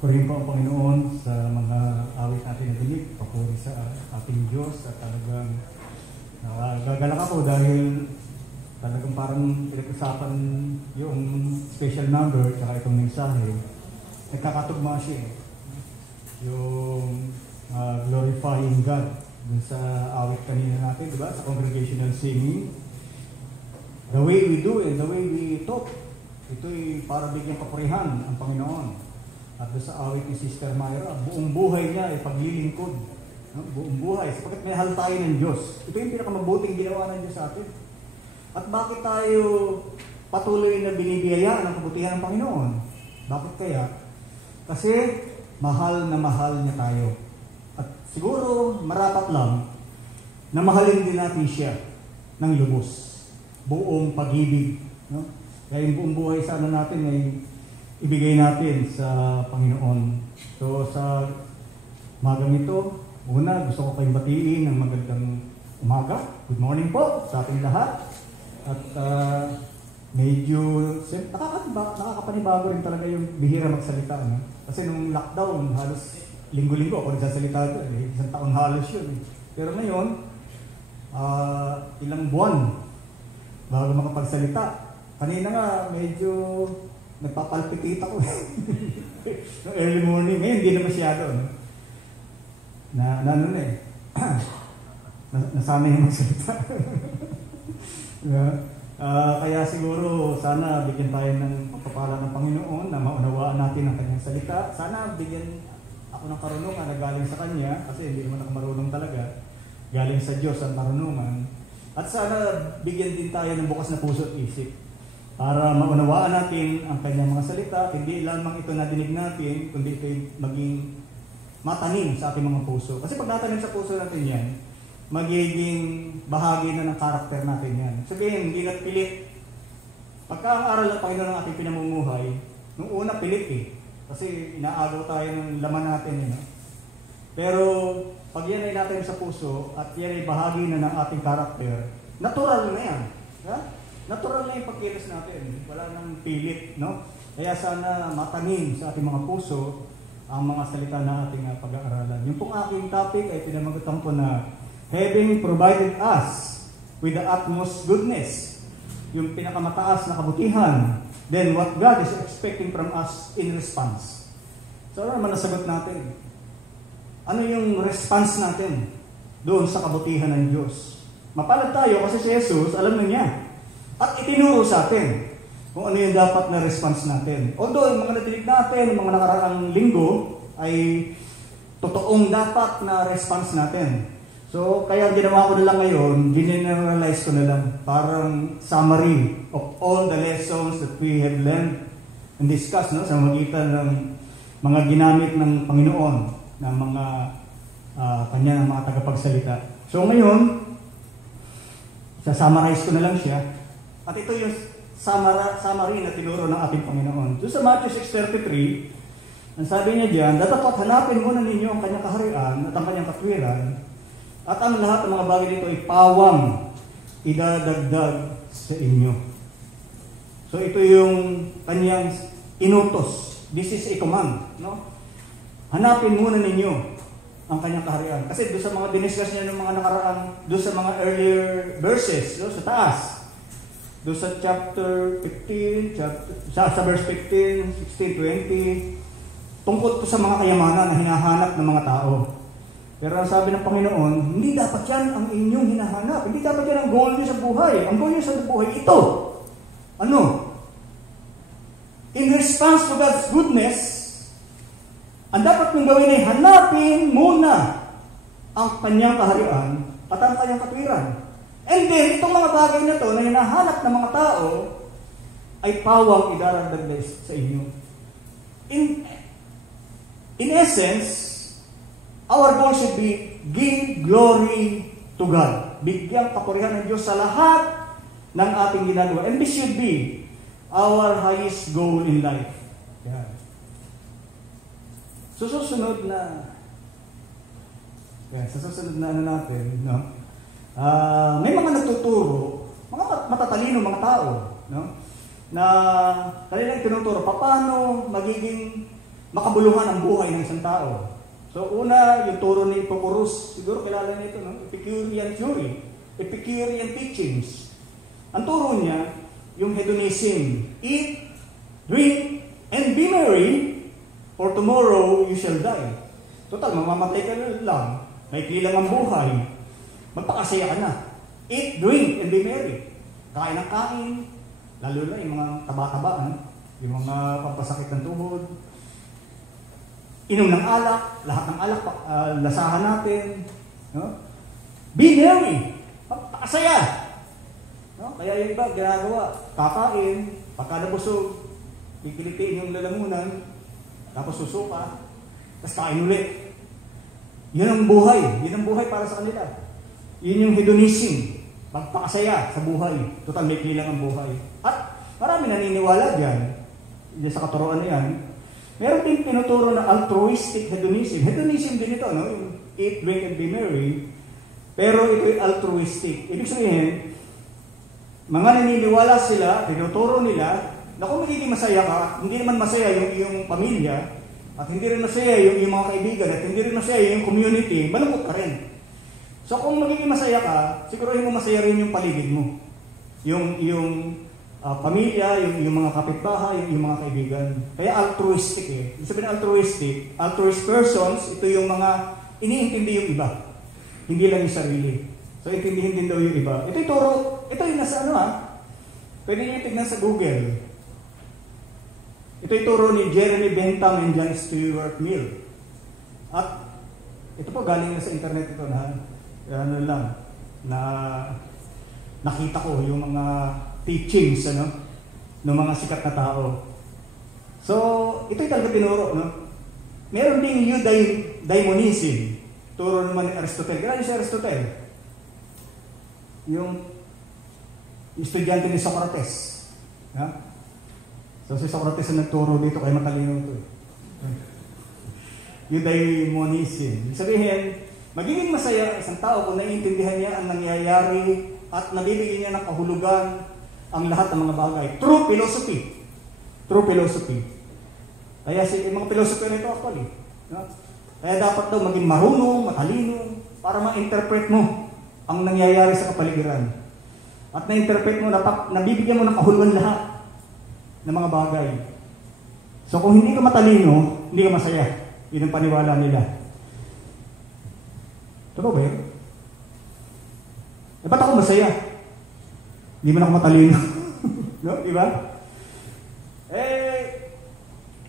Purihin po ang Panginoon sa mga awit natin na dinig. Papuri sa ating Diyos at talagang gagalak ako dahil talagang parang pinag-usapan yung special number at itong mensahe. Nagkakatugma siya yung glorifying God dun sa awit kanina natin, diba? Sa congregational singing. The way we do and the way we talk, ito'y para bigyan kapurihan ang Panginoon. At doon sa awit ni Sister Myra, buong buhay niya ay paglilingkod. No? Buong buhay, sapagkat may hal tayo ng Diyos. Ito yung pinakamabuting ginawa ng Diyos sa atin. At bakit tayo patuloy na binibiyayaan ang kabutihan ng Panginoon? Bakit kaya? Kasi mahal na mahal niya tayo. At siguro marapat lang na mahalin din natin siya ng lubos. Buong pag-ibig. No? Kaya yung buong buhay sana natin ay ibigay natin sa Panginoon. So sa umagang ito, una gusto ko kayong batiin ng magandang umaga. Good morning po sa ating lahat. At medyo nakakapanibago rin talaga yung bihira magsalita. No? Kasi nung lockdown, halos linggo-linggo ako nagsasalita. Isang taon halos yun. Pero ngayon, ilang buwan bago makapagsalita. Kanina nga, medyo nagpapalpitate ako. No, early morning. Ngayon, hindi na masyado. Nasanay yung magsalita. Kaya siguro, sana bigyan tayo ng pagpapala ng Panginoon na maunawaan natin ang kanyang salita. Sana bigyan ako ng karunungan na galing sa kanya, kasi hindi naman ako marunong talaga. Galing sa Diyos ang karunungan. At sana bigyan din tayo ng bukas na puso at isip para maunawaan natin ang kanyang mga salita. Hindi lamang ito nadinig natin, kundi ito maging matanim sa ating mga puso. Kasi pag natanim sa puso natin yan, magiging bahagi na ng karakter natin yan. Sabihin, hindi na pilit. Pagka ang aral ng Panginoon ng ating pinamumuhay, nung una pilit kasi inaagaw tayo ng laman natin. Pero pag yan ay natanim sa puso at yan ay bahagi na ng ating karakter, natural na yan. Natural na yung pagkilos natin. Wala nang pilit, no? Kaya sana matanim sa ating mga puso ang mga salita na ating pag-aaralan. Yung pong aking topic ay pinamagutan ko na having provided us with the utmost goodness, yung pinakamataas na kabutihan, then what God is expecting from us in response. So ano naman nasagot natin? Ano yung response natin doon sa kabutihan ng Diyos? Mapalad tayo kasi si Jesus, alam na niya. At itinuro sa atin kung ano yung dapat na response natin. Although yung mga natinig natin, yung mga nakaraang linggo, ay totoong dapat na response natin. So, kaya ginawa ko na lang ngayon, generalize ko na lang, parang summary of all the lessons that we have learned and discussed, no, sa magitan ng mga ginamit ng Panginoon, ng mga kanya ng mga tagapagsalita. So, ngayon, sa-summarize ko na lang siya. At ito yung summary na tinuro ng ating Panginoon. Doon sa Matthew 6:33, ang sabi niya diyan, dapat hanapin muna ninyo ang kanyang kaharian at ang kanyang katwiran, at ang lahat ng mga bagay dito ay pawang idadagdag sa inyo. So ito yung kanyang inutos. This is a command, no? Hanapin muna ninyo ang kanyang kaharian. Kasi doon sa mga diniscuss niya ng mga nakaraang, doon sa mga earlier verses, no, sa taas, doon sa chapter 15, sa verse 15, 16, 20, tungkol po sa mga kayamanan na hinahanap ng mga tao. Pero ang sabi ng Panginoon, hindi dapat yan ang inyong hinahanap. Hindi dapat yan ang goal niyo sa buhay. Ang goal niyo sa buhay, ito. Ano? In response to God's goodness, ang dapat mong gawin ay hanapin muna ang kanyang kaharian at ang kanyang katwiran. And then, itong mga bagay na to na hinahanap ng mga tao ay pawang idaragdag sa inyo. In essence, our goal should be give glory to God. Bigyang kapurihan ng Diyos sa lahat ng ating ginagawa. And this should be our highest goal in life. Yeah. Sa susunod na ano natin, no? May mga nagtuturo, mga matatalino mga tao, no? Na kanilang tinuturo paano magiging makabuluhan ang buhay ng isang tao. So una, yung turo ni Epicurus, siguro kilala niyo ito, no? Epicurean theory, Epicurean teachings. Ang turo niya, yung hedonism, eat, drink, and be merry, for tomorrow you shall die. Total, mamamatay ka lang, may kilang ang buhay, magpakasaya ka na. Eat, drink, and be merry. Kain ng kain, lalo na yung mga taba-taba, yung mga pampasakit ng tuhod. Inom ng alak, lahat ng alak, lasahan natin. No? Be merry, magpakasaya. No? Kaya yung iba, ginagawa, kakain, pagka nabusog, kikilitiin yung lalamunan, tapos susuka, tapos kain ulit. Yun ang buhay para sa kanila. Yun yung hedonism, magpakasaya sa buhay. Total, may kilang ang buhay. At marami naniniwala diyan sa katuruan na yan. Meron din tinuturo na altruistic hedonism. Hedonism din ito, no? Yung eat, drink, and be merry. Pero ito ay altruistic. Ibig sabihin, mga naniniwala sila, tinuturo nila, na kung magiging masaya ka, hindi naman masaya yung iyong pamilya, at hindi rin masaya yung mga kaibigan, at hindi rin masaya yung community, malungkot ka rin. So kung magiging masaya ka, siguruhin mo masaya rin yung paligid mo. Yung pamilya, yung mga kapitbahay, yung mga kaibigan. Kaya altruistic eh. Ibig sabihin altruist persons, ito yung mga iniintindi yung iba. Hindi lang yung sarili. So intindihin din daw yung iba. Ito yung nasa pwede nyo tignan sa Google. Ito yung turo ni Jeremy Bentham and John Stuart Mill. At ito po galing na sa internet ito na nakita ko yung mga teachings ng mga sikat na tao. So, ito yung talaga tinuro, no? Meron ding eudaimonism. Turo naman ni Aristotle. Kaya si Aristotle, yung estudyante ni Socrates. Ha? So, si Socrates ang nagturo dito, kaya matalino ito. Eudaimonism. Sabihin, magiging masaya isang tao kung naiintindihan niya ang nangyayari at nabibigyan niya ng kahulugan ang lahat ng mga bagay. True philosophy. Kaya yung mga philosophy nito actually. No? Kaya dapat daw maging marunong, matalino, para ma-interpret mo ang nangyayari sa kapaligiran. At na-interpret mo, nabibigyan mo ng kahulugan lahat ng mga bagay. So kung hindi ka matalino, hindi ka masaya. Yun ang paniwala nila. Totoo ba yun? Ba't ako masaya? Hindi man ako matalino. No? Diba?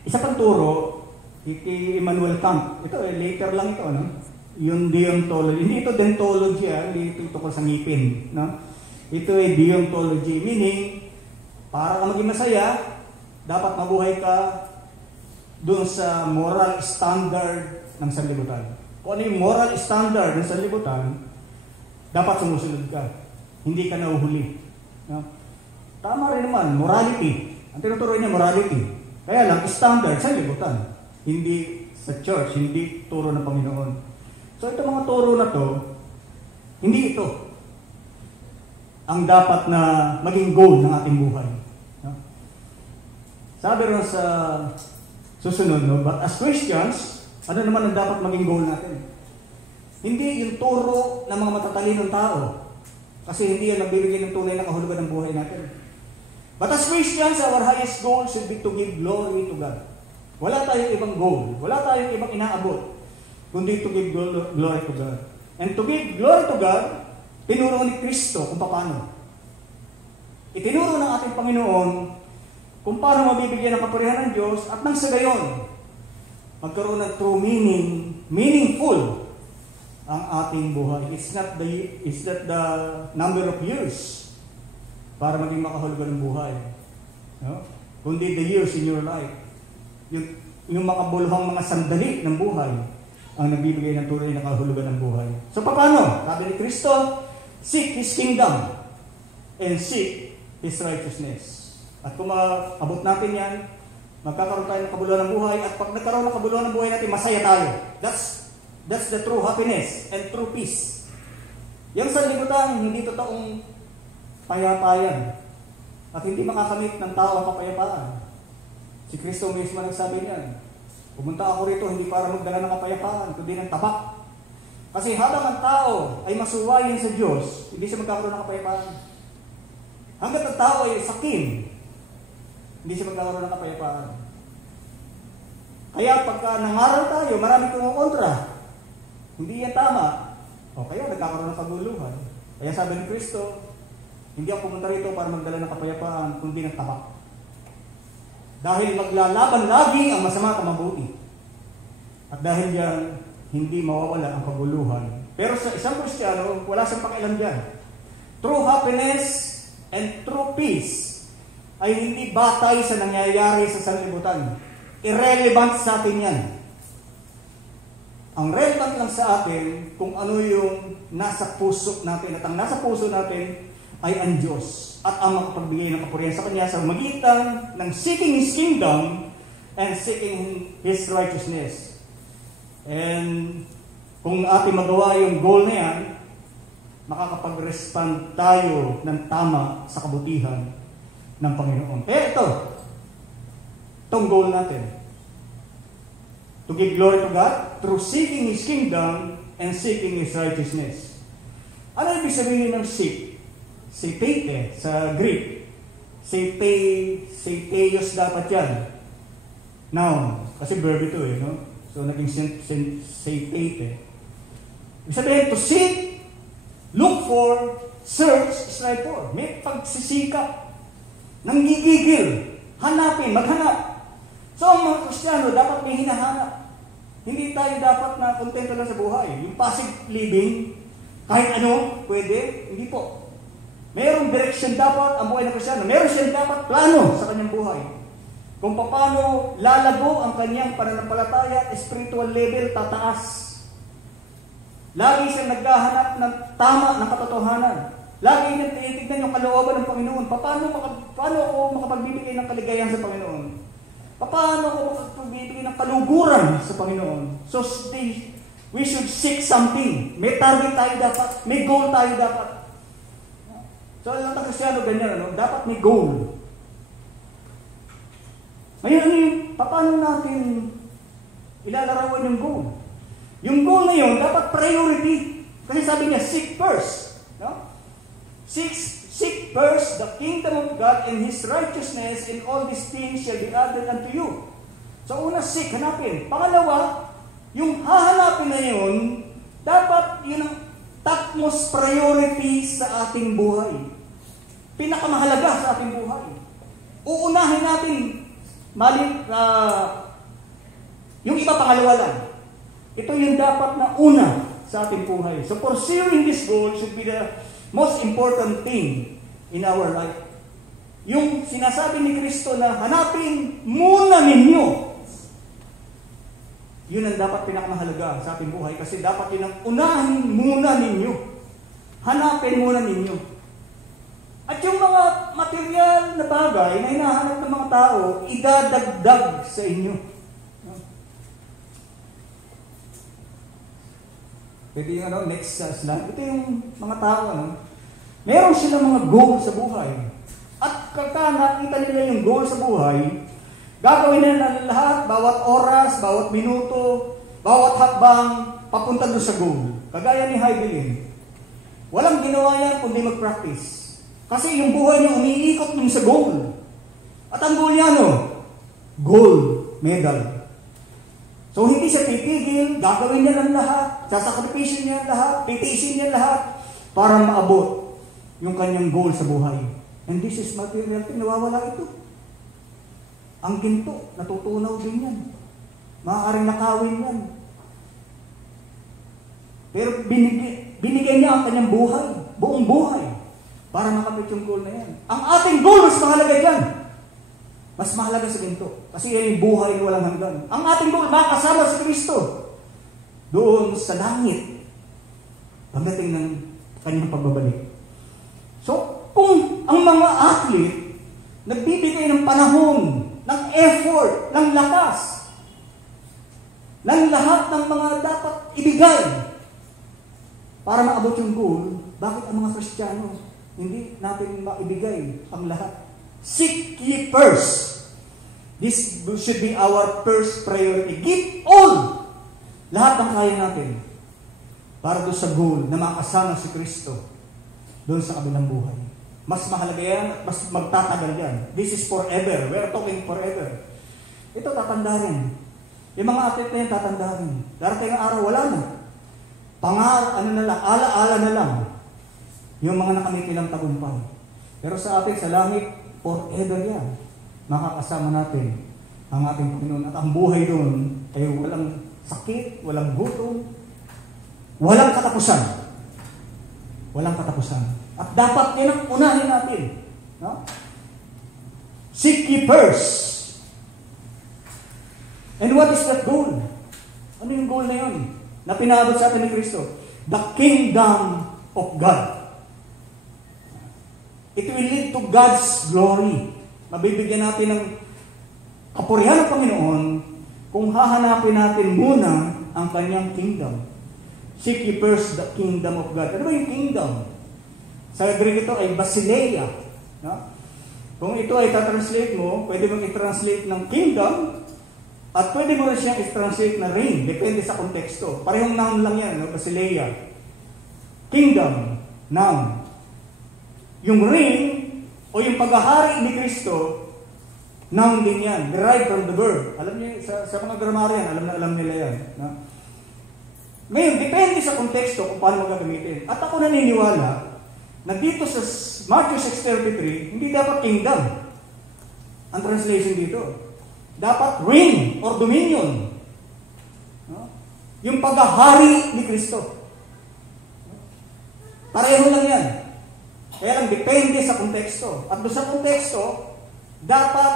Isa pang turo, kay Immanuel Kant. Ito later lang ito, no? Yung deontology. Hindi ito dentology, hindi ito tungkol sa ngipin. No? Ito ay deontology. Meaning, para ka maging masaya, dapat mabuhay ka doon sa moral standard ng sanlibutan. Kung ano yung moral standard ng sanlibutan, dapat sumusunod ka. Hindi ka nauhuli. No? Tama rin naman, morality. Ang tinuturo niya, morality. Kaya lang, standard sa libutan. Hindi sa church, hindi turo ng Panginoon. So, itong mga turo na to, hindi ito ang dapat na maging goal ng ating buhay. No? Sabi rin sa susunod, no? But as Christians, ano naman ang dapat maging goal natin? Hindi yung turo ng mga matatalinong tao. Kasi hindi yan nagbibigay ng tunay na kahulugan ng buhay natin. But as Christians, our highest goal should be to give glory to God. Wala tayong ibang goal. Wala tayong ibang inaabot. Kundi to give glory to God. And to give glory to God, tinuro ni Kristo kung paano. Itinuro ng ating Panginoon kung paano mabibigyan ng kapurihan ng Diyos at nang sa gayon, magkaroon ng true meaningful ang ating buhay. It's not the number of years para maging makahulugan ng buhay. No? Kundi the years in your life. Yung makabuluhang mga sandali ng buhay ang nagbibigay ng tunay na kahulugan ng buhay. So paano? Sabi ni Kristo, seek His kingdom and seek His righteousness. At kung maabot natin yan, magkakaroon tayo ng kabuluhan ng buhay, at pag nagkaroon ng kabuluhan ng buhay natin, masaya tayo. That's the true happiness and true peace. Yung sanlibutan, hindi totoong payapayan. At hindi makakamit ng tao ang kapayapaan. Si Kristo mismo nagsabi niyan, Pumunta ako rito hindi para magdala ng kapayapaan, kundi ng tabak. Kasi habang ang tao ay masuwayin sa Diyos, hindi siya magkakaroon ng kapayapaan. Hanggat ang tao ay sakim, hindi siya magkakaroon ng kapayapaan. Kaya pagka nangaral tayo, marami kumukontra. Hindi yan tama. O kaya nagkakaroon ng kaguluhan. Kaya sabi ni Kristo, hindi ako pumunta rito para magdala ng kapayapaan, kundi ng tabak. Dahil maglalaban lagi ang masama at mabuti. At dahil yan, hindi mawawala ang kaguluhan. Pero sa isang Kristiyano, wala siyang pakialam dyan. True happiness and true peace ay hindi batay sa nangyayari sa sanlibutan. Irrelevant sa atin yan. Ang relevant lang sa atin kung ano yung nasa puso natin. At ang nasa puso natin ay ang Diyos. At ang makapagbigay ng kapurihan sa Kanya sa magitan ng seeking His kingdom and seeking His righteousness. And kung ating magawa yung goal na yan, makakapag-respond tayo ng tama sa kabutihan ng Panginoon. Kaya itong goal natin. To give glory to God through seeking His kingdom and seeking His righteousness. Ano ibig sabihin ng seek? Seipete sa Greek. Seipeios dapat yan. Noun. Kasi verb ito no? So naging seipete. Ibig sabihin, to seek, look for, search, strive for. May pagsisikap. Nanggigigil. Hanapin, maghanap. So ang mga Kristiyano, dapat may hinahanap. Hindi tayo dapat na kontento lang sa buhay. Yung passive living, kahit ano, pwede, hindi po. Merong direction dapat ang buhay ng Kristiyano. Meron siyang dapat plano sa kanyang buhay. Kung paano lalago ang kanyang pananampalataya at spiritual level tataas. Lagi siyang naghahanap ng tama ng katotohanan. Lagi niyang tinitignan yung kalooban ng Panginoon. Paano ako makapagbibigay ng kaligayahan sa Panginoon? Paano ako makapagbibigay ng kaluguran sa Panginoon? So, we should seek something. May target tayo dapat. May goal tayo dapat. So, alam na Kristiyano ganyan, dapat may goal. Ngayon, paano natin ilalarawan yung goal? Yung goal na yun, dapat priority. Kasi sabi niya, seek first. No? Seek first the kingdom of God and His righteousness, and all these things shall be added unto you. So, una, seek, hanapin. Pangalawa, yung hahanapin na yun, dapat yun ang topmost priority sa ating buhay. Pinakamahalaga sa ating buhay. Uunahin natin yung iba pangalawa lang. Ito yung dapat na una sa ating buhay. So pursuing this goal should be the most important thing in our life. Yung sinasabi ni Kristo na hanapin muna ninyo. Yun ang dapat pinakamahalaga sa ating buhay kasi dapat yun ang unahin muna ninyo. Hanapin muna ninyo. At yung mga material na bagay na hinahanap ng mga tao, idadagdag sa inyo. Pwede yung next slide. Ito yung mga tao, meron silang mga goal sa buhay. At kaka nakita nila yung goal sa buhay, gagawin nila lahat, bawat oras, bawat minuto, bawat hakbang, papunta doon sa goal. Kagaya ni Heidelin. Walang ginawa yan kundi mag-practice. Kasi yung buhay niya umiikot dun sa goal. At ang goal niya, gold medal. So hindi siya titigil, gagawin niya ng lahat, sasakripisyon niya lahat, titiisin niya lahat para maabot yung kanyang goal sa buhay. And this is material thing, nawawala ito. Ang ginto, natutunaw din yan. Maaaring nakawin yan. Pero binigyan niya ang kanyang buhay, buong buhay, para makapit yung goal na yan. Ang ating goal, mas mahalaga yan. Mas mahalaga sa ginto. Kasi yan yung buhay na walang hanggan. Ang ating goal, makasama si Kristo doon sa langit pagdating ng kanyang pagbabalik. So, kung ang mga athlete nagbibigay ng panahon, ng effort, ng lakas, ng lahat ng mga dapat ibigay para maabot yung goal, bakit ang mga Kristiyano hindi natin maibigay ang lahat? Seek ye first This should be our first priority. Give all! Lahat ng kaya natin para doon sa goal na makasama si Kristo doon sa kabilang buhay. Mas mahalaga yan at mas magtatagal yan. This is forever. We are talking forever. Ito tatanda rin. Yung mga athlete na yan tatanda rin. Darating ang araw, wala na. Ala-ala na lang yung mga nakamikilang tagumpay. Pero sa atin, sa langit, forever yan. Makakasama natin ang ating Panginoon. At ang buhay doon ay walang sakit, walang gutom, walang katapusan. Walang katapusan. At dapat yan ang unahin natin. No? Seek ye first. And what is that goal? Ano yung goal na yun? Na pinaabot sa atin ni Kristo? The kingdom of God. It will lead to God's glory. Mabibigyan natin ng kapurihan ng Panginoon kung hahanapin natin muna ang kanyang kingdom. Seek ye first the kingdom of God. Ano ba yung kingdom? Sa Greek ito ay basileia. No? Kung ito ay tatranslate mo, pwede mong i-translate ng kingdom at pwede mo rin siyang i-translate na reign. Depende sa konteksto. Parehong noun lang yan, no? Basileia. Kingdom, noun. Yung reign o yung paghahari ni Kristo, noun din yan. Derived from the verb. Alam niyo, sa mga grammarian, alam nila yan. No? Ngayon, depende sa konteksto kung paano magagamitin. At ako naniniwala na dito sa Matthew 6:33, hindi dapat kingdom ang translation dito. Dapat reign or dominion. No? Yung paghahari ni Kristo. Pareho lang yan. Kaya lang depende sa konteksto. At doon sa konteksto, dapat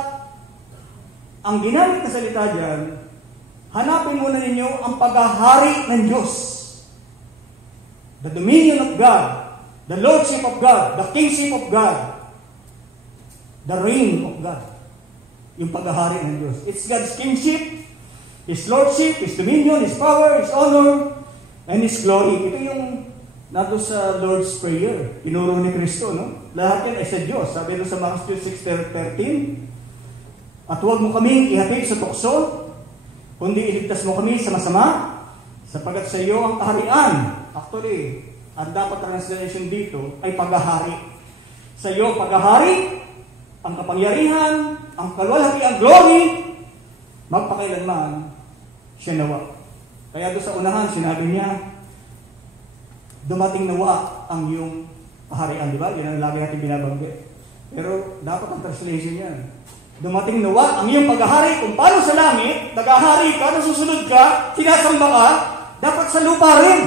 ang ginamit na salita dyan, hanapin muna ninyo ang paghahari ng Diyos. The dominion of God, the lordship of God, the kingship of God, the reign of God. Yung paghahari ng Diyos. It's God's kingship, His lordship, His dominion, His power, His honor, and His glory. Ito yung nato sa Lord's Prayer. Inuro ni Kristo, no? Lahat yan ay sa Diyos. Sabi doon sa Matthew 6:13, at huwag mo kaming ihatid sa tukso, kundi iligtas mo kami sa masama, sapagat sa iyo ang kaharian. Actually, ang dapat translation dito ay paghahari. Sa iyo paghahari, ang kapangyarihan, ang kalwalhati, ang glory, magpakailanman siya nawa. Kaya doon sa unahan, sinabi niya, dumating nawa ang iyong kaharian, di ba? Yan ang lagi natin binabanggit. Pero dapat ang translation yan. Dumating nawa ang iyong paghahari. Kung paano sa langit, naghahari ka, nasusunod ka, sinasamba ka, dapat sa lupa rin.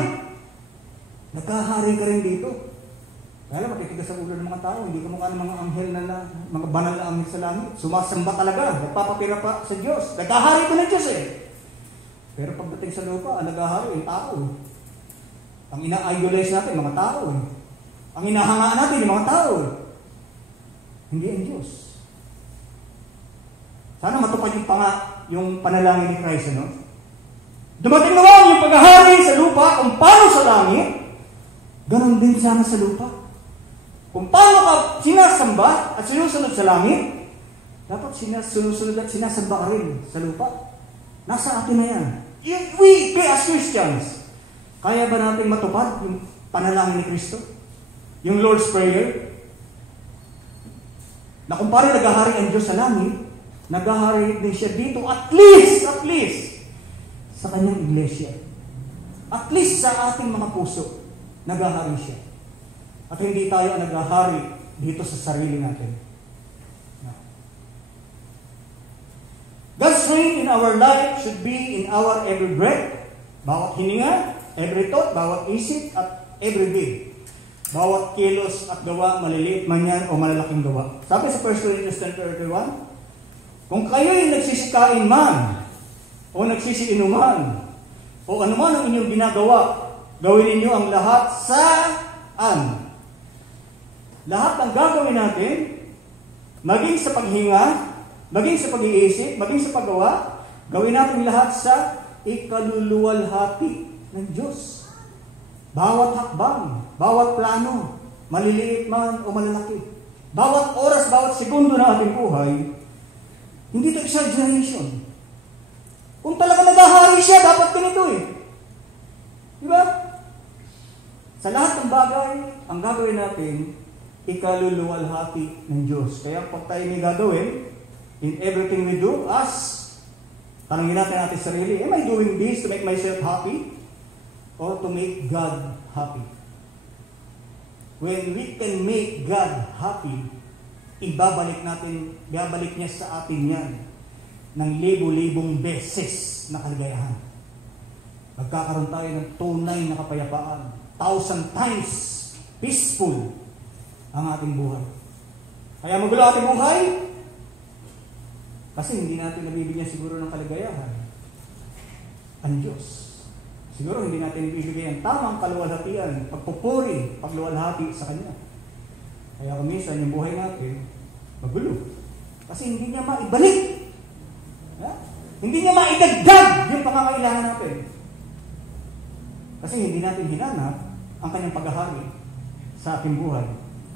Naghahari ka rin dito. Kaya lang, matitigas sa ulo ng mga tao. Hindi ka mukha ng mga anghel na mga banal na anghel sa langit. Sumasamba talaga. Nagpapatira pa sa Diyos. Naghahari ko ng Diyos eh. Pero pagdating sa lupa, ang naghahari ay tao. Ang ina-idolize natin, mga tao. Ang inahangaan natin, yung mga tao. Hindi ang Diyos. Sana matupad yung panalangin ni Christ, ano? Dumating naman yung paghahari sa lupa, kung paano sa langit, ganon din sana sa lupa. Kung paano ka sinasamba at sinusunod sa langit, dapat sinusunod at sinasamba ka rin sa lupa. Nasa atin na yan. We as Christians, kaya ba natin matupad yung panalangin ni Kristo? Yung Lord's Prayer? Na kung paano naghahari ang Diyos sa langit, naghahari din siya dito at least, sa kanyang iglesia. At least sa ating mga puso, naghahari siya. At hindi tayo ang naghahari dito sa sarili natin. No. God's reign in our life should be in our every breath, bawat hininga, every thought, bawat isip, at every day. Bawat kilos at gawa, maliliit man yan o malalaking gawa. Sabi sa 1 Corinthians 10:31, kung kayo'y nagsisikain man, o nagsisiinuman, o anuman ang inyong ginagawa, gawin ninyo ang lahat saan? Lahat ng gagawin natin, maging sa paghinga, maging sa pag-iisip, maging sa paggawa, gawin natin lahat sa ikaluluwalhati ng Diyos. Bawat hakbang, bawat plano, maliliit man o malalaki, bawat oras, bawat segundo ng ating buhay, Hindi ito exaggeration. Kung talaga naghahari siya, dapat ganito eh. Di ba? Sa lahat ng bagay, ang gagawin natin, ikaluluwalhati ng Diyos. Kaya pag tayo may gagawin, in everything we do, tanongin natin sarili, am I doing this to make myself happy? Or to make God happy? When we can make God happy, ibabalik niya sa atin yan ng libo-libong beses na kaligayahan. Magkakaroon tayo ng tunay na kapayapaan. 1,000 times peaceful ang ating buhay. Kaya magulo ating buhay, kasi hindi natin nabibigyan siguro ng kaligayahan ang Diyos. Siguro hindi natin ibibigay ang tamang kaluwalhatian, pagpupuri, pagluwalhati sa Kanya. Kaya kung minsan yung buhay natin, magulo. Kasi hindi niya maibalik. Hindi niya maidagdag yung pangangailangan natin. Kasi hindi natin hinanap ang Kanyang paghahari sa ating buhay.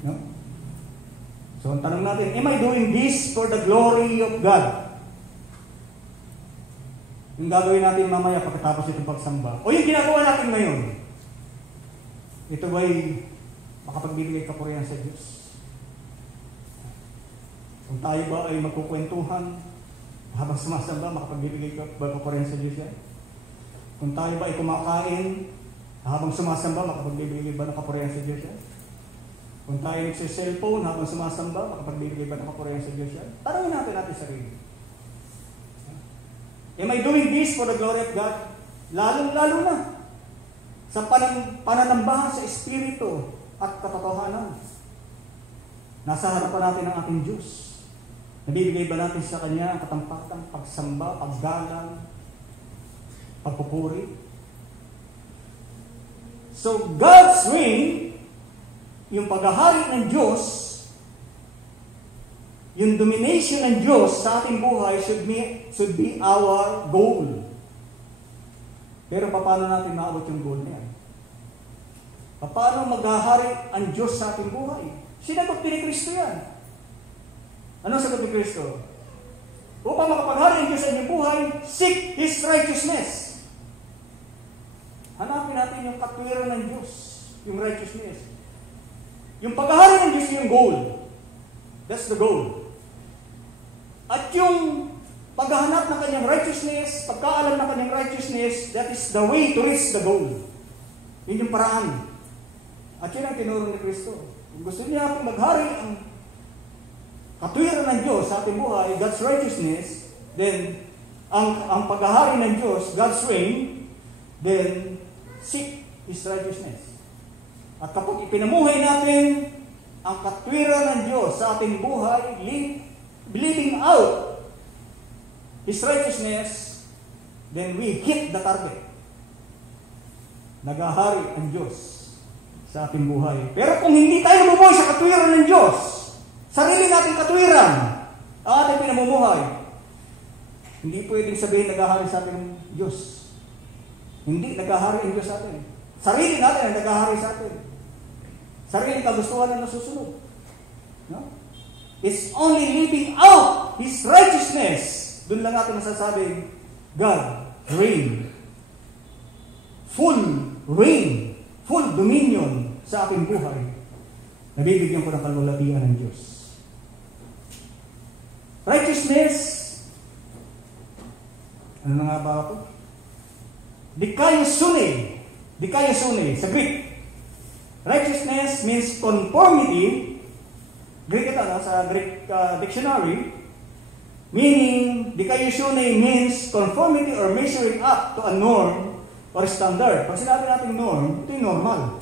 No? So ang tanong natin, am I doing this for the glory of God? Yung gagawin natin mamaya pagkatapos itong pagsamba. O yung ginagawa natin ngayon, ito ba'y makapagbibigay kapurihan sa Diyos? Kung tayo ba ay magkukwentuhan habang sumasamba, makapagbibigay kapurihan sa Diyos yan? Kung tayo ba ay kumakain habang sumasamba, makapagbibigay ba ng kapurihan sa Diyos yan? Kung tayo nagsiselfone habang sumasamba, makapagbibigay ba ng kapurihan sa Diyos yan? Tanungin natin sarili. Am I doing this for the glory of God? Lalong-lalo na sa pananambahan sa Espiritu at katotohanan. Nasa harapan natin ang ating Diyos. Nabibigay ba natin sa Kanya ang katampakan, pagsamba, paggalang, pagpupuri? So, God's reign, yung paghahari ng Diyos, yung domination ng Diyos sa ating buhay should be our goal. Pero paano natin maabot yung goal na yan? Paano maghahari ang Diyos sa ating buhay? Sinagot ni Kristo yan. Anong sagot ni Kristo? Upang makapaghari ang Diyos sa inyong buhay, seek His righteousness. Hanapin natin yung katwiran ng Diyos, yung righteousness. Yung paghahari ng Diyos yung goal. That's the goal. At yung paghahanap ng kanyang righteousness, pagkaalam ng kanyang righteousness, that is the way to reach the goal. Yun yung paraan. At yun ang tinuro ni Kristo. Kung gusto niya maghari ang katwiran ng Diyos sa ating buhay, God's righteousness, then ang paghahari ng Diyos, God's reign, then seek His righteousness. At kapag ipinamuhay natin ang katwiran ng Diyos sa ating buhay, living out His righteousness, then we hit the target. Naghahari ang Diyos sa ating buhay. Pero kung hindi tayo namumuhay sa katwiran ng Diyos, sarili nating katwiran ang ating pinamumuhay, hindi pwedeng sabihin naghahari sa ating Diyos. Hindi naghahari ang Diyos sa atin. Sarili natin ang naghahari sa atin. Sarili kagustuhan ang nasusunod. No? It's only living out His righteousness. Doon lang natin masasabing, God, reign. Full reign. Full dominion sa aking buhay. Nabibigyan ko ng kalulatian ng Diyos. Righteousness, ano na nga ba ako? Dikaiosune. Dikaiosune sa Greek. Righteousness means conformity. Greek ito, sa Greek dictionary. Meaning, dikaiosune means conformity or measuring up to a norm or standard. Pag sinabi natin norm, ito yung normal.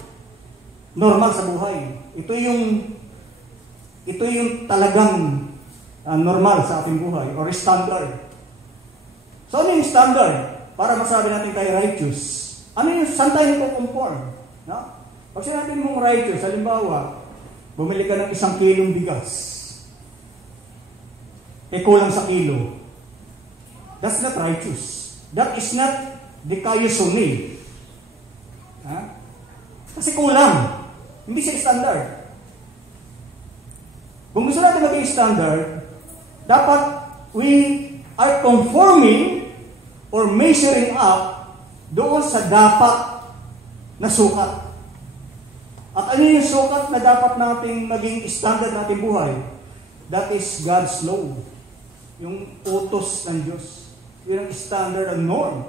Normal sa buhay. Ito yung talagang normal sa ating buhay or standard. So, ano yung standard? Para masabi natin tayo righteous. Ano yung saan tayo nagko-conform? No? Pag sinabi mong righteous, halimbawa, bumili ka ng 1 kilong bigas. Kulang sa kilo. That's not righteous. That is not dikaiosune. Kasi kulang. Hindi siya standard. Kung gusto natin maging standard, dapat we are conforming or measuring up doon sa dapat na sukat. At ano yung sukat na dapat nating maging standard nating buhay? That is God's law. Yung utos ng Diyos. Yun ang standard and norm.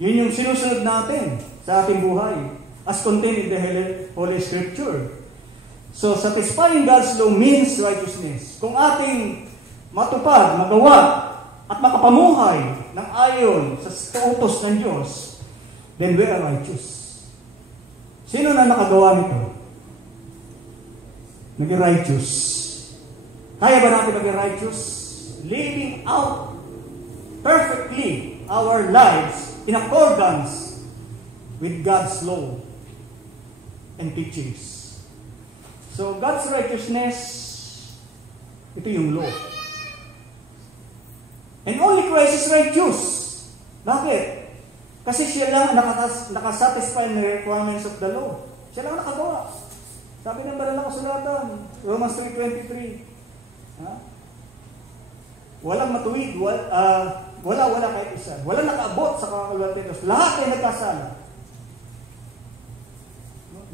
Yun yung sinusunod natin sa ating buhay as contained in the Holy Scripture. So, satisfying God's law means righteousness. Kung ating matupad, magawa, at makapamuhay ng ayon sa utos ng Diyos, then we are righteous. Sino na nakagawa nito? Naging righteous. Kaya ba natin maging righteous? Living out perfectly our lives in accordance with God's law and teachings. So, God's righteousness, ito yung law. And only Christ is righteous. Bakit? Kasi siya lang nakasatisfy ng requirements of the law. Siya lang nakagawa. Sabi ng banal na kasulatan, Romans 3:23. Walang matuwid, wala kahit isa. Walang nakaabot sa kakalwat ng Diyos. Lahat ay nagkasala.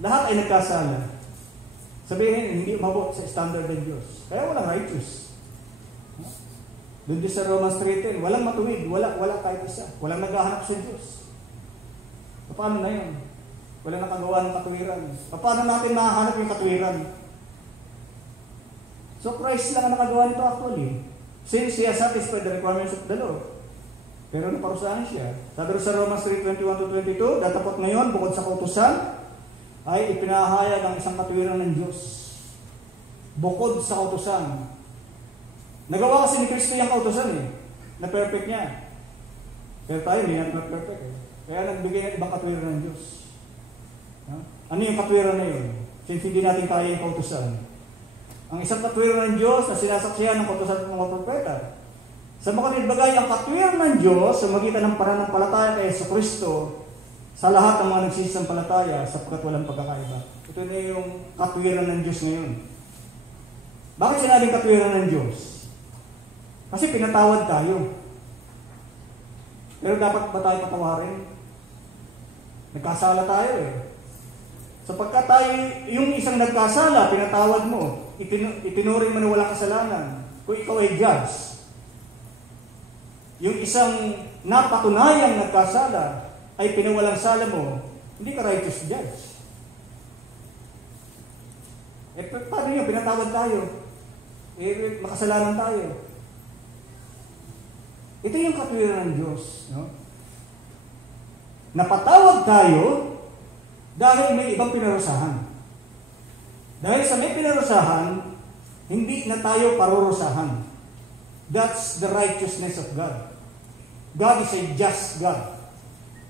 Lahat ay nagkasala. Sabihin, hindi umabot sa standard ng Diyos. Kaya walang righteous. Doon sa Romans 3:10, walang matuwid, wala kahit isa. Walang naghahanap sa Diyos. Paano na yun? Walang nakagawa ng katuwiran. Paano natin mahahanap yung katuwiran? So Christ lang ang nakagawa nito actually. Since He has satisfied the requirements of the law. Pero naparusahan siya. Sabi sa Romans 3:21-22, datapot ngayon, bukod sa kautusan, ay ipinahayag ang isang katuwiran ng Diyos. Bukod sa kautusan. Nagawa kasi ni Kristo yung kautusan na perfect niya. Pero tayo, hindi natin perfect Kaya nagbigay ng ibang katuwiran ng Diyos. Ano yung katuwiran na yun? Since hindi natin kaya yung kautusan. Ang isang katuwiran ng Diyos na sinasaksihan ng kautusan ng mga propeta. Sa mga nilbagay, ang katuwiran ng Diyos sa magitan ng pananampalataya kay Yesu Kristo sa lahat ng mga nagsisampalataya sapagkat walang pagkakaiba. Ito na yung katuwiran ng Diyos ngayon. Bakit sinabing katuwiran ng Diyos? Kasi pinatawad tayo. Pero dapat ba tayo patawarin? Nagkasala tayo Sapagkat tayo, yung isang nagkasala, pinatawad mo, itinuring mo na walang kasalanan. Kung ikaw ay judge. Yung isang napatunayang nagkasala, ay pinawalang sala mo, hindi ka righteous judge. Paano yun? Pinatawad tayo. Makasalanan tayo. Ito yung katuwiran ng Diyos. Napatawad tayo dahil may ibang pinarusahan. Dahil sa may pinarusahan, hindi na tayo parurusahan. That's the righteousness of God. God is a just God.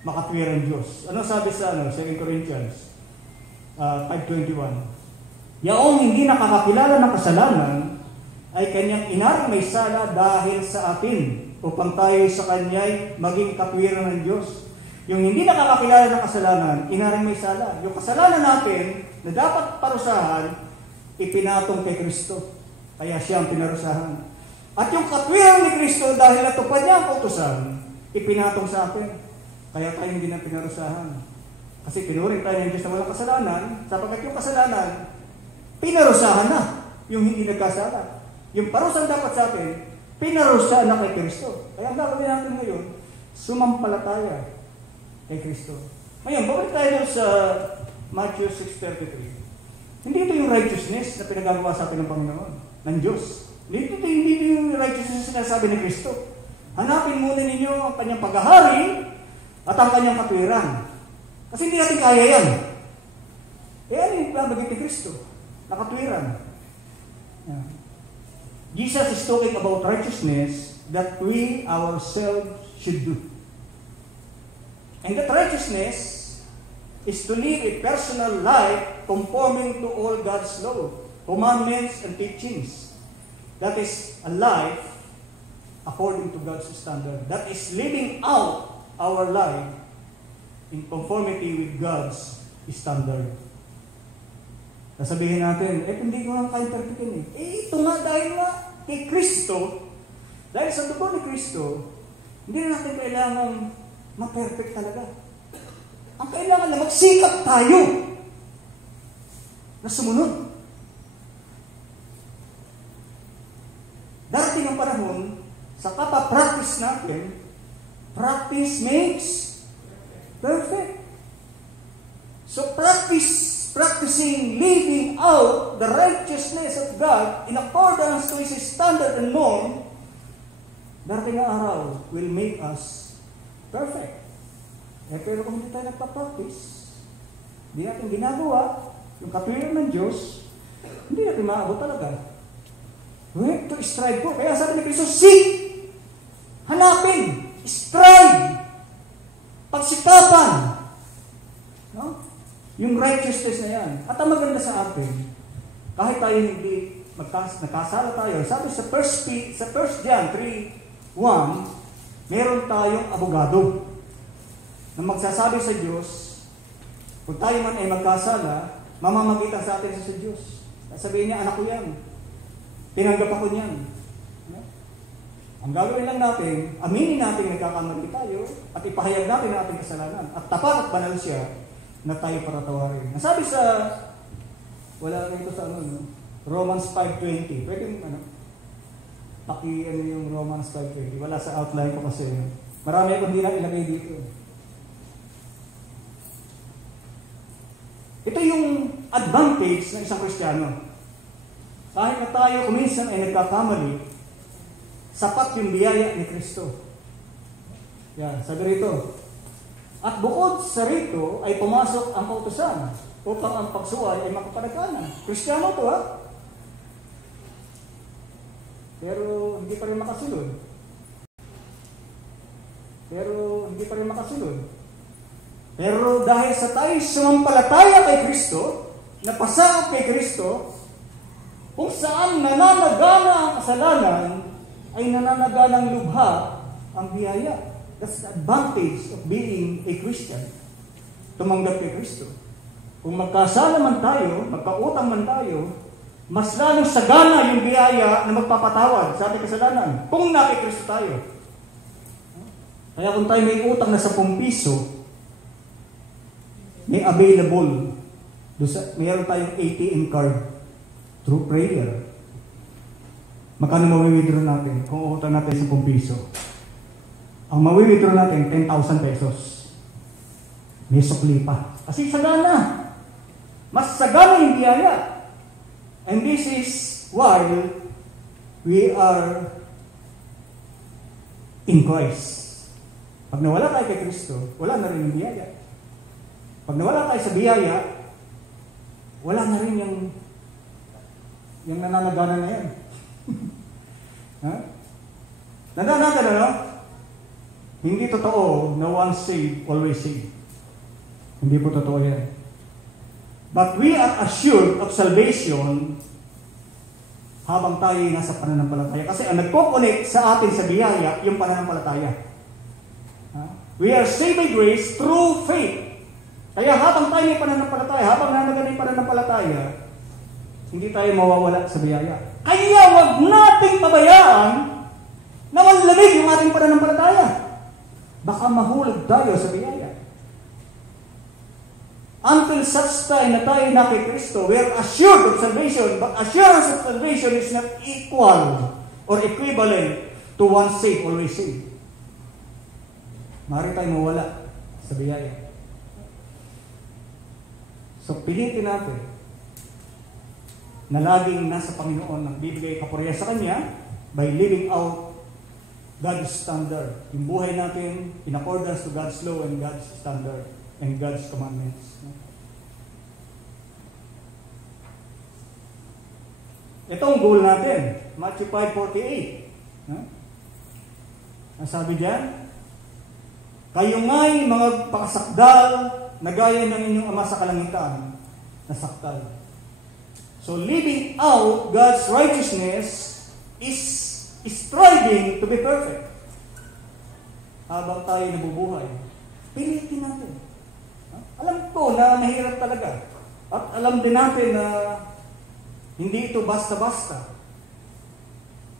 Makatuwiran Diyos. Ano sabi sa 2 Corinthians 5:21? Yaong hindi nakakakilala ng kasalanan ay kanyang inaring may sala dahil sa atin upang tayo sa kanya'y maging katuwiran ng Diyos. Yung hindi nakakakilala ng kasalanan, inaring may sala. Yung kasalanan natin na dapat parusahan, ipinatong kay Kristo. Kaya siya ang pinarusahan. At yung katuwiran ni Kristo dahil natupad niya ang kautusan, ipinatong sa atin. Kaya tayo hindi na pinarusahan. Kasi tinuring tayo ng Diyos na walang kasalanan, sapagkat yung kasalanan, pinarusahan na yung hindi nagkasala. Yung parusahan dapat sa atin, pinarusahan na kay Kristo. Kaya ang gagawin natin ngayon, sumampalataya kay Kristo. Ngayon, babalik tayo sa Matthew 6:33. Hindi ito yung righteousness na pinagagawa sa atin ng Panginoon, ng Diyos. Hindi ito yung righteousness na sinasabi ni Kristo. Hanapin muna ninyo ang kanyang paghahari at ang kanyang katuwiran. Kasi hindi natin kaya yan. Ano yung babagay ni Kristo? Nakatuwiran. Jesus is talking about righteousness that we ourselves should do. And that righteousness is to live a personal life conforming to all God's law, commandments, and teachings. That is a life according to God's standard. That is living out our life in conformity with God's standard. Sasabihin natin, hindi ko lang kaya interpretin ito nga dahil nga kay Kristo, Dahil sa dugo ni Kristo, hindi na natin kailangan ma-perfect talaga. Ang kailangan na magsikap tayo na sumunod. Darating ang panahon, sa kapapractice natin, practice makes perfect. So practicing living out the righteousness of God in accordance to His standard and norm, darating ang araw will make us perfect. Pero kung hindi tayo nagpa-practice, hindi natin ginagawa yung katwiran ng Diyos, hindi natin maabot talaga. We have to strive po. Kaya sabi ni Kristo, seek! Hanapin! Strive! Pagsikapan! No? Yung righteousness na yan. At ang maganda sa atin, kahit tayo hindi nakasala tayo, sabi sa 1 John 3:1, meron tayong abogado na magsasabi sa Diyos, kung tayo man ay magkasala, mamamagitan sa atin sa Diyos. Sabihin niya, anak ko yan. Tinanggap ako niyan. Ang gagawin lang natin, aminin natin nagkakamali tayo at ipahayag natin ang ating kasalanan. At tapat at banal siya na tayo patatawarin. Nasabi sa, wala rin ito sa Romans 5:20. Pwede yung Romans 5:20. Wala sa outline ko kasi. Marami akong hindi na ilagay dito. Ito yung advantage ng isang Kristiyano. Kahit na tayo kuminsan ay nagkakamali, sapat yung biyaya ni Kristo. Yan, sabi rito. At bukod sa rito ay pumasok ang kautusan upang ang pagsuway ay makapanagkanan. Kristiyano to, ha? Pero hindi pa rin makasunod. Pero dahil sa tayo sumampalataya kay Kristo, napasakop kay Kristo, kung saan nananagana ang kasalanan, ay nananaganang lubha ang biyaya. That's the advantage of being a Christian. Tumanggap kay Kristo. Kung magkasala man tayo, magkautang man tayo, mas lalong sagana yung biyaya na magpapatawad sa ating kasalanan. Kung nakay Kristo tayo. Kaya kung tayo may utang na 10 piso, may available. Mayroon tayong ATM card through prayer. Magkano mawi-withdraw natin kung utang natin 10 piso? Ang mawi-withdraw natin, 10,000 pesos. May sukli pa. Kasi sagana. Mas sagana yung biyaya. And this is why we are in Christ. Pag nawala tayo kay Kristo, wala na rin yung biyaya. Pag nawala tayo sa biyaya, wala na rin yung nananagana na yan. Ha? Nananagana, no? Hindi totoo na once saved, always saved. Hindi po totoo yan. But we are assured of salvation habang tayo nasa pananampalataya. Kasi ang nagko-connect sa atin sa biyaya, yung pananampalataya. We are saved by grace through faith. Kaya habang tayo may pananampalataya, habang nananagan yung pananampalataya, hindi tayo mawawala sa biyaya. Kaya wag nating pabayaan na manlamig yung ating pananampalataya. Baka mahulog tayo sa biyaya. Until such time na tayo na kay Kristo, we are assured of salvation, but assurance of salvation is not equal or equivalent to once saved, always saved. Maaari tayo mawala sa biyaya. So, pilitin natin na laging nasa Panginoon ang bibigay kapuriya sa Kanya by living out God's standard. Yung buhay natin in accordance to God's law and God's standard and God's commandments. Ito ang goal natin. Matthew 5:48. Ang sabi diyan, kayo nga'y mga pakasakdal na gaya ng inyong Ama sa kalangitan na sakdal. So living out God's righteousness is striving to be perfect. Habang tayo nabubuhay, pilitin natin. Alam ko na mahirap talaga. At alam din natin na hindi ito basta-basta.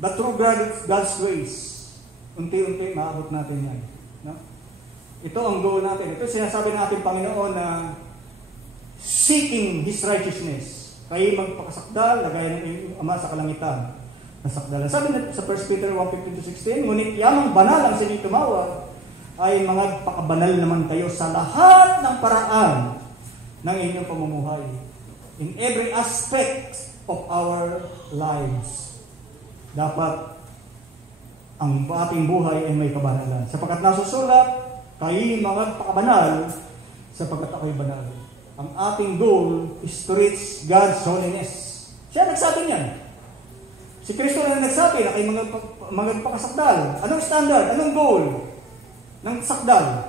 But through God's grace, unti-unti maabot natin yan. No? Ito ang goal natin. Ito sinasabi ng ating Panginoon na seeking His righteousness. Kayo magpakasakdal, lagayan ng iyong Ama sa kalangitan. Nasakdalan. Sabi na sa 1 Peter 1:15-16, ngunit yamang banal ang sining tumawag, ay mga pakabanal naman kayo sa lahat ng paraan ng inyong pamumuhay. In every aspect of our lives. Dapat ang ating buhay ay may kabanalan. Sapagkat nasusulat, kayo'y mga pakabanal sapagkat ako'y banal. Ang ating goal is to reach God's holiness. Siya nagsabi niyan. Si Kristo na nagsabi na kayo mga pakasakdal. Anong standard? Anong goal ng sakdal?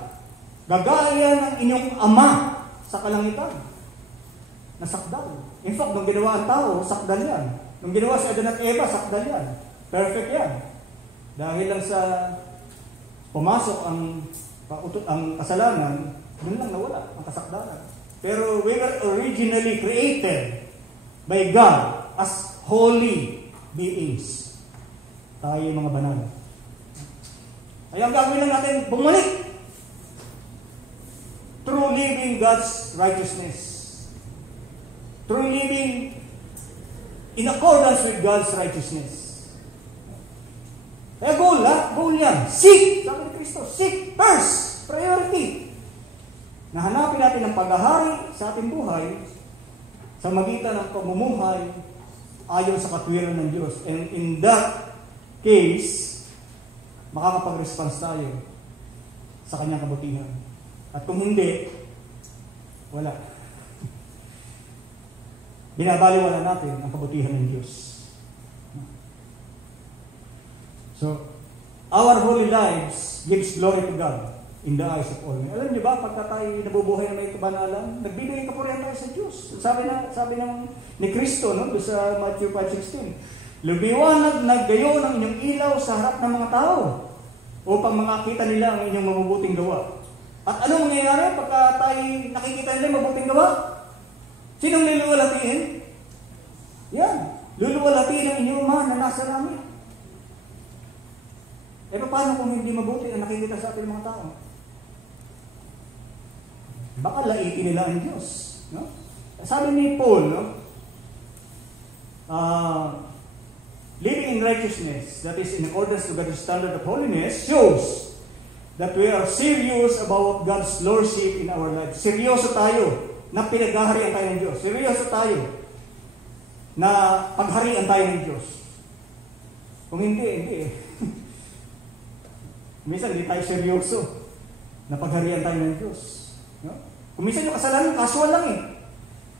Gagaya ng inyong Ama sa kalangitan. Na sakdal. In fact, nung ginawa ang tao, sakdal yan. Nung ginawa si Adan at Eva, sakdal yan. Perfect yan. Dahil lang sa pumasok ang kasalanan, dun lang nawala ang kasakdalan. Pero we were originally created by God as holy beings. Tayo mga banal. Ay ang gagawin lang natin, bumalik through living God's righteousness. Through living in accordance with God's righteousness. Kaya goal yan. Seek, sabi ni Kristo, seek first, priority. Nahanapin natin ang paghahari sa ating buhay sa magitan ng pamumuhay ayon sa katwiran ng Diyos. And in that case, makakapag-response tayo sa kanyang kabutihan. At kung hindi, wala. Binabaliwala natin ang kabutihan ng Diyos. So, our holy lives gives glory to God in the eyes of all men. Alam niyo ba, pagka tayo nabubuhay na may kabanalan, nagbibigay kapurihan tayo sa Diyos. Sabi ni Kristo, no, sa Matthew 5:16, lumiwanag na gayon ang inyong ilaw sa harap ng mga tao upang makakita nila ang inyong mabubuting gawa. At anong mangyayari pagka tayo nakikita nila yung mabuting gawa? Sinong luluwalhatiin? Yan. Luluwalhatiin ang inyong Ama na nasa langit. E paano kung hindi mabuti ang nakikita sa ating mga tao? Baka laitin nila ang Diyos. No? Sabi ni Paul, no? Living in righteousness, that is in accordance to God's standard of holiness, shows that we are serious about God's lordship in our lives. Seryoso tayo na pinaghaharian tayo ng Diyos. Seryoso tayo na pagharian tayo ng Diyos. Kung hindi. Minsan hindi tayo seryoso na pagharian tayo ng Diyos. No? Kung minsan yung kasalanan, casual lang eh.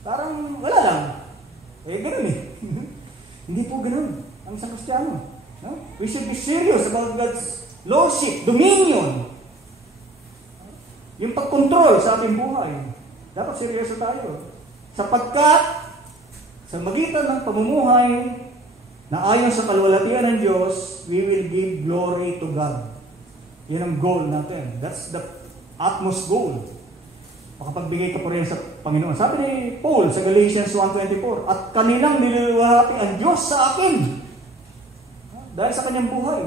Parang wala lang. Ganun eh. Hindi po ganun ang isang Kristiyano. No? We should be serious about God's lordship, dominion. Yung pagkontrol sa ating buhay. Dapat seryoso tayo. Sapagkat sa magitan ng pamumuhay na ayon sa kalwalhatian ng Diyos, we will give glory to God. Yan ang goal natin. That's the utmost goal. Makapagbigay ka po rin sa Panginoon. Sabi ni Paul sa Galatians 1:24, at kanilang niluluwalhati ang Diyos sa akin. Dahil sa kanyang buhay.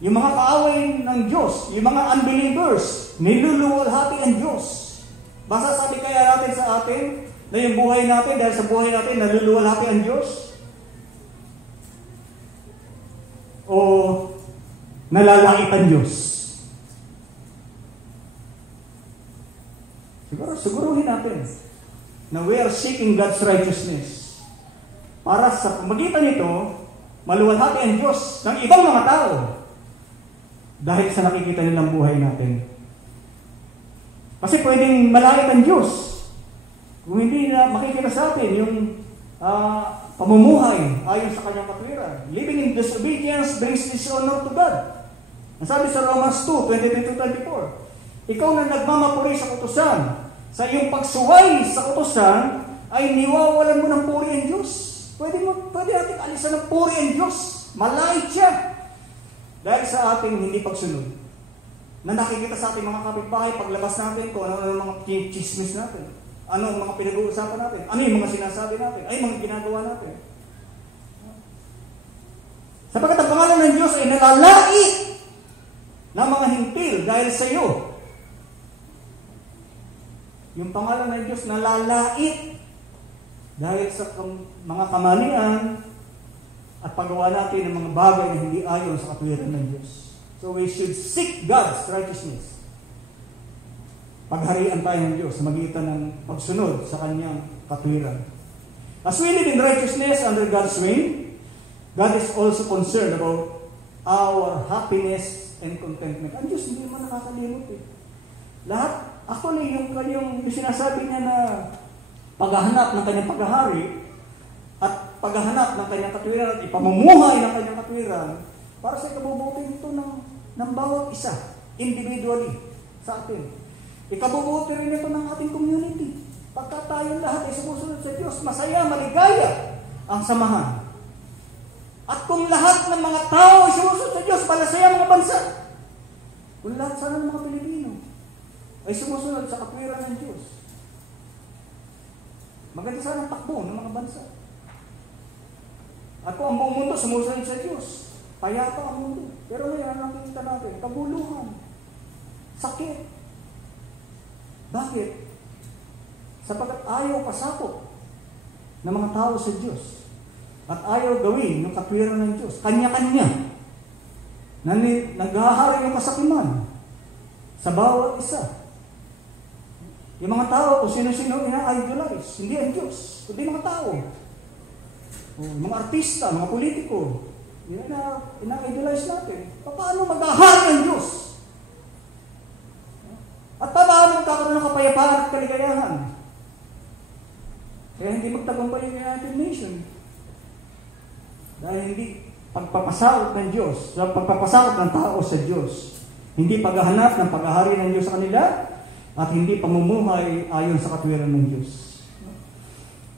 Yung mga kaaway ng Diyos, yung mga unbelievers, niluluwalhati ang Diyos. Basta sabi kaya natin sa atin na yung buhay natin, dahil sa buhay natin, niluluwalhati ang Diyos? O nalalait ang Diyos? Siguruhin natin na we are seeking God's righteousness. Para sa pamagitan nito, maluwalhati ang Diyos ng ibang mga tao dahil sa nakikita nilang buhay natin. Kasi pwedeng malait ang Diyos kung hindi na makikita sa atin yung pamumuhay ayon sa kanyang katwiran. Living in disobedience brings dishonor to God. Ang sabi sa Romans 2:23-24, ikaw na nagmamapuri sa utusan, sa iyong pagsuway sa utusan, ay niwawalan mo ng puri ang Diyos. Pwede natin alisan ng puri ang Diyos. Malait siya. Dahil sa ating hindi pagsunod. Na nakikita sa ating mga kapitbahay, paglabas natin kung ano ang mga chismis natin. Ano ang mga pinag-uusapan natin. Ano yung mga sinasabi natin. Ay, mga ginagawa natin. Sapagkat ang pangalan ng Diyos ay nalalait ng mga hintil dahil sa iyo. Yung pangalan ng Diyos nalalait dahil sa mga kamalian at paggawa natin ng mga bagay na hindi ayon sa katuwiran ng Diyos. So we should seek God's righteousness. Pagharian tayo ng Diyos sa magitan ng pagsunod sa kanyang katuwiran. As we live in righteousness under God's reign, God is also concerned about our happiness and contentment. Ang Diyos hindi naman nakakalimot eh. Lahat, actually, yung sinasabi niya na paghahanap ng kanyang paghahari at paghahanap ng kanyang katwiran at ipamumuhay ng kanyang katwiran para sa ikabubuti ito ng bawat isa, individually, sa atin. Ikabubuti rin ito ng ating community. Pagka tayo lahat ay sumusunod sa Diyos, masaya, maligaya ang samahan. At kung lahat ng mga tao ay sumusunod sa Diyos, malasaya ang mga bansa. Kung lahat sana ng mga Pilipino ay sumusunod sa katwiran ng Diyos, maganda sana ang takbo ng mga bansa. At kung ang buong mundo sumusunod sa Diyos, payapa ang mundo. Pero ngayon, nakikita natin, kaguluhan, sakit. Bakit? Sapagkat ayaw pasakop ng mga tao sa Diyos. At ayaw gawin ng katwiran ng Diyos. Kanya-kanya. Naghahari yung kasakiman sa bawat isa. Yung mga tao, kung sino-sino ina-idolize. Hindi ang Diyos, kundi mga tao. Mga artista, mga politiko. Yun ina-idolize natin. Paano mag-ahari ang Diyos? At paano magkakaroon ng kapayapaan at kaligayahan? Kaya hindi magtagumpay yung United Nations. Dahil hindi pagpapasakot ng Diyos, pagpapasakot ng tao sa Diyos. Hindi paghahanap ng paghahari ng Diyos sa kanila, at hindi pamumuhay ayon sa katwiran ng Diyos.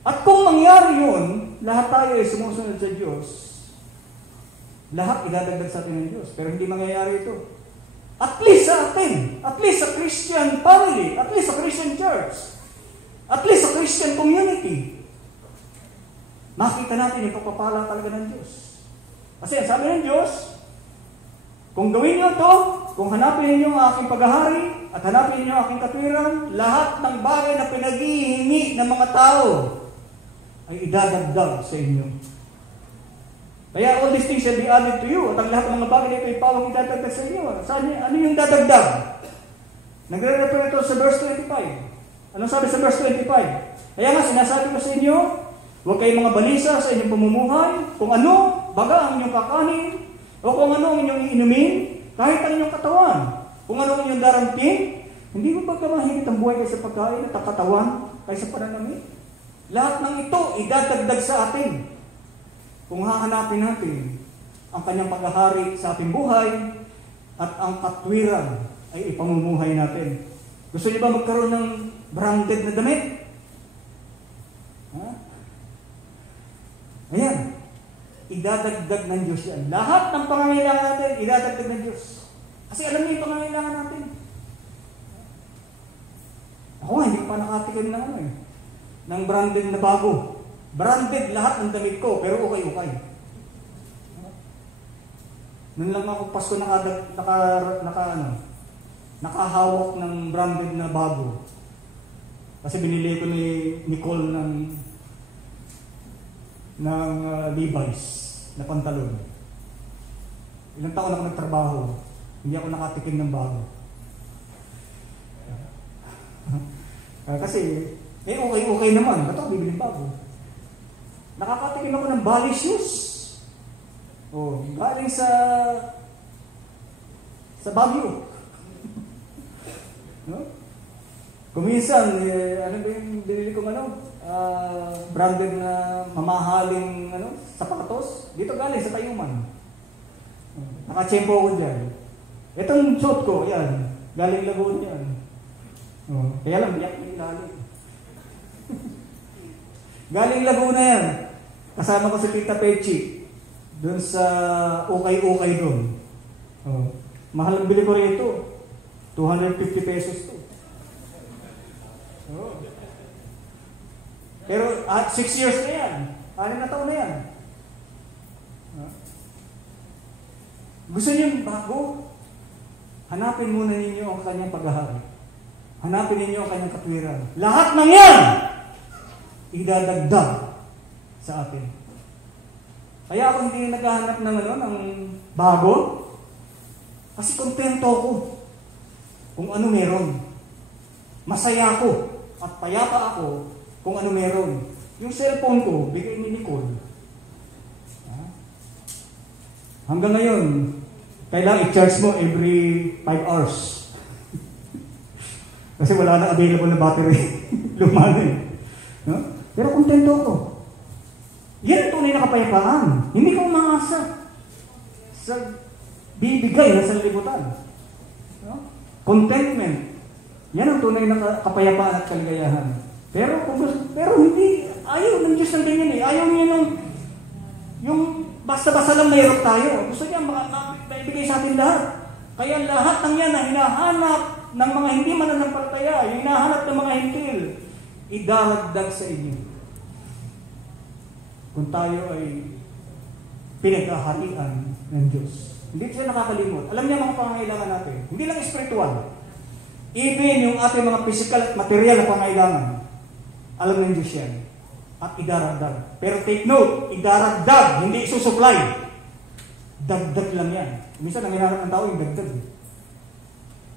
At kung mangyari yun, lahat tayo ay sumusunod sa Diyos, lahat idadagdag sa atin ng Diyos. Pero hindi mangyayari ito. At least sa atin, at least sa Christian family, at least sa Christian church, at least sa Christian community, makita natin yung pagpapala talaga ng Diyos. Kasi ang sabi ng Diyos, kung gawin niyo ito, kung hanapin niyo ang aking paghahari at hanapin niyo ang aking katwiran, lahat ng bagay na pinaghihingi ng mga tao ay idadagdag sa inyo. Kaya all these things shall be added to you. At ang lahat ng mga bagay na ito ay pawang idadagdag sa inyo. Ano yung dadagdag? Nagre-refer ito sa verse 25. Anong sabi sa verse 25? Kaya nga sinasabi ko sa inyo, huwag kayong mga balisa sa inyong pamumuhay, kung ano, baga ang inyong kakanin, o kung ano ang inyong iinumin, kahit ang inyong katawan, kung ano ang inyong darampin, hindi mo ba kamahigit ang buhay kayo sa pagkain at ang katawan kayo sa pananamit? Lahat ng ito idadagdag sa atin. Kung hahanapin natin ang kanyang paghahari sa ating buhay at ang katwiran ay ipamumuhay natin. Gusto niyo ba magkaroon ng branded na damit? Ha? Ayan. Idadagdag ng Diyos yan. Lahat ng pangangailangan natin, idadagdag ng Diyos. Kasi alam niyo yung pangangailangan natin. Ako nga, hindi ko pa nakatikim ng branded na bago. Branded lahat ng damit ko, pero okay. Noon lang ako Pasko nakahawak ng branded na bago. Kasi binili ko ni Nicole ng Levi's na pantalon. Ilang taon ako nagtrabaho, hindi ako nakatikim ng bago. Kasi, okay naman. Ba't ako bibili bago? Nakakatikim ako ng Bali shoes. Galing sa Baguio. No? Kuminsan, ano ba yung binili kong branded na mamahaling sapatos? Dito galing sa Tayuman. Nakachempo ko dyan. Itong suit ko, yan. Galing Laguna yan. Kaya lang, biyak yung ilalim. Galing Laguna yan. Kasama ko si Tita Pechi. Doon sa ukay-ukay doon. Mahal ang bili ko rito. 250 pesos to. Pero 6 years na yan. 6 na taon na yan. Gusto niyo bago? Hanapin muna ninyo ang kanyang paghahari. Hanapin ninyo ang kanyang katwiran. Lahat ng yan, idadagdag sa atin. Kaya ako hindi naghahanap ng bago, kasi kontento ako kung ano meron. Masaya ako at payapa ako kung ano meron. Yung cellphone ko, bigay ni Nicole. Hanggang ngayon, kailangan i-charge mo every 5 hours. Kasi wala na available na battery. Lumano eh. No? Pero kontento ako. Yan ang tunay na kapayapaan. Hindi ka umaasa sa bibigay na sa libutan. No? Contentment. Yan ang tunay na kapayapaan at kaligayahan. Pero hindi, ayaw ng Diyos ng ganyan eh. Ayaw niya yung basta-basta lang mayroon tayo. Gusto niya maibigay sa atin lahat. Kaya lahat ng yan na hinahanap ng mga hindi mananampalataya, yung hinahanap ng mga hintil, idaragdag sa inyo. Kung tayo ay pinagkaharian ng Diyos. Hindi siya nakakalimot. Alam niya mga pangangailangan natin. Hindi lang spiritual. Even yung ating mga physical at material na pangangailangan. Alam ng Diyos yan. At idaragdag. Pero take note, idaragdag, hindi isusupply. Dagdag lang yan. Minsan ang hinahanap ng tao yung dagdag.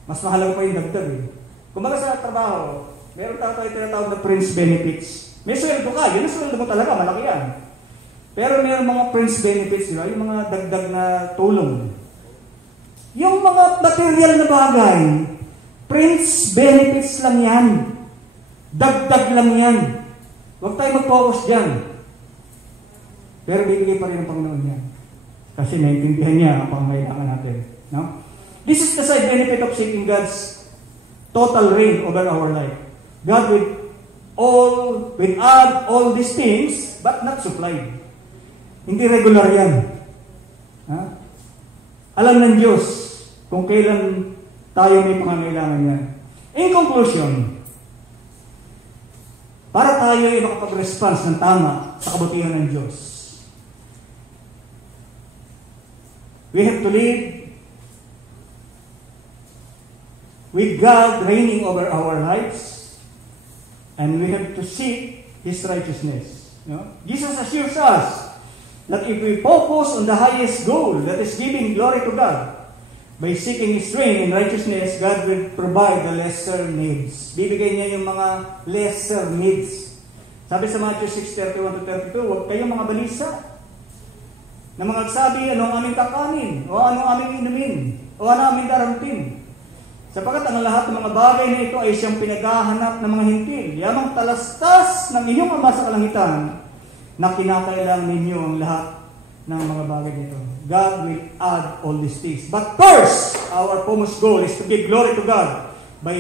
Mas mahalaga pa yung dagdag. Kumbaga sa trabaho, meron tayo tinatawag na fringe benefits. May sweldo ka, yun ang sweldo mo talaga, malaki yan. Pero meron mga fringe benefits, diba? Yung mga dagdag na tulong. Yung mga material na bagay, fringe benefits lang yan. Dagdag lang yan. Huwag tayo mag-focus dyan. Pero bibigay pa rin ang Panginoon yan. Kasi naiintindihan niya ang pangangailangan natin. No? This is the side benefit of seeking God's total reign over our life. God will add all these things, but not supplied. Hindi regular yan. Ha? Alam ng Diyos kung kailan tayo may pangangailangan yan. In conclusion, para tayo ay makapag-response ng tama sa kabutihan ng Diyos, we have to live with God reigning over our lives, and we have to seek His righteousness. No? Jesus assures us that if we focus on the highest goal, that is giving glory to God, by seeking His reign and righteousness, God will provide the lesser needs. Bibigay niya yung mga lesser needs. Sabi sa Matthew 6:31-32, huwag kayong mga balisa na mga nagsabi, ano ang aming kakanin, o ano ang aming inumin, o ano ang aming daramtin. Sapagkat ang lahat ng mga bagay na ito ay siyang pinaghahanap ng mga hintil. Yamang talastas ng inyong Ama sa kalangitan na kinakailangan ninyo ang lahat ng mga bagay nito. God will add all these things. But first, our foremost goal is to give glory to God by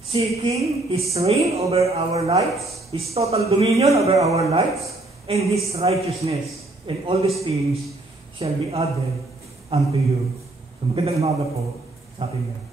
seeking His reign over our lives, His total dominion over our lives, and His righteousness. And all these things shall be added unto you. So magandang umaga po sa ating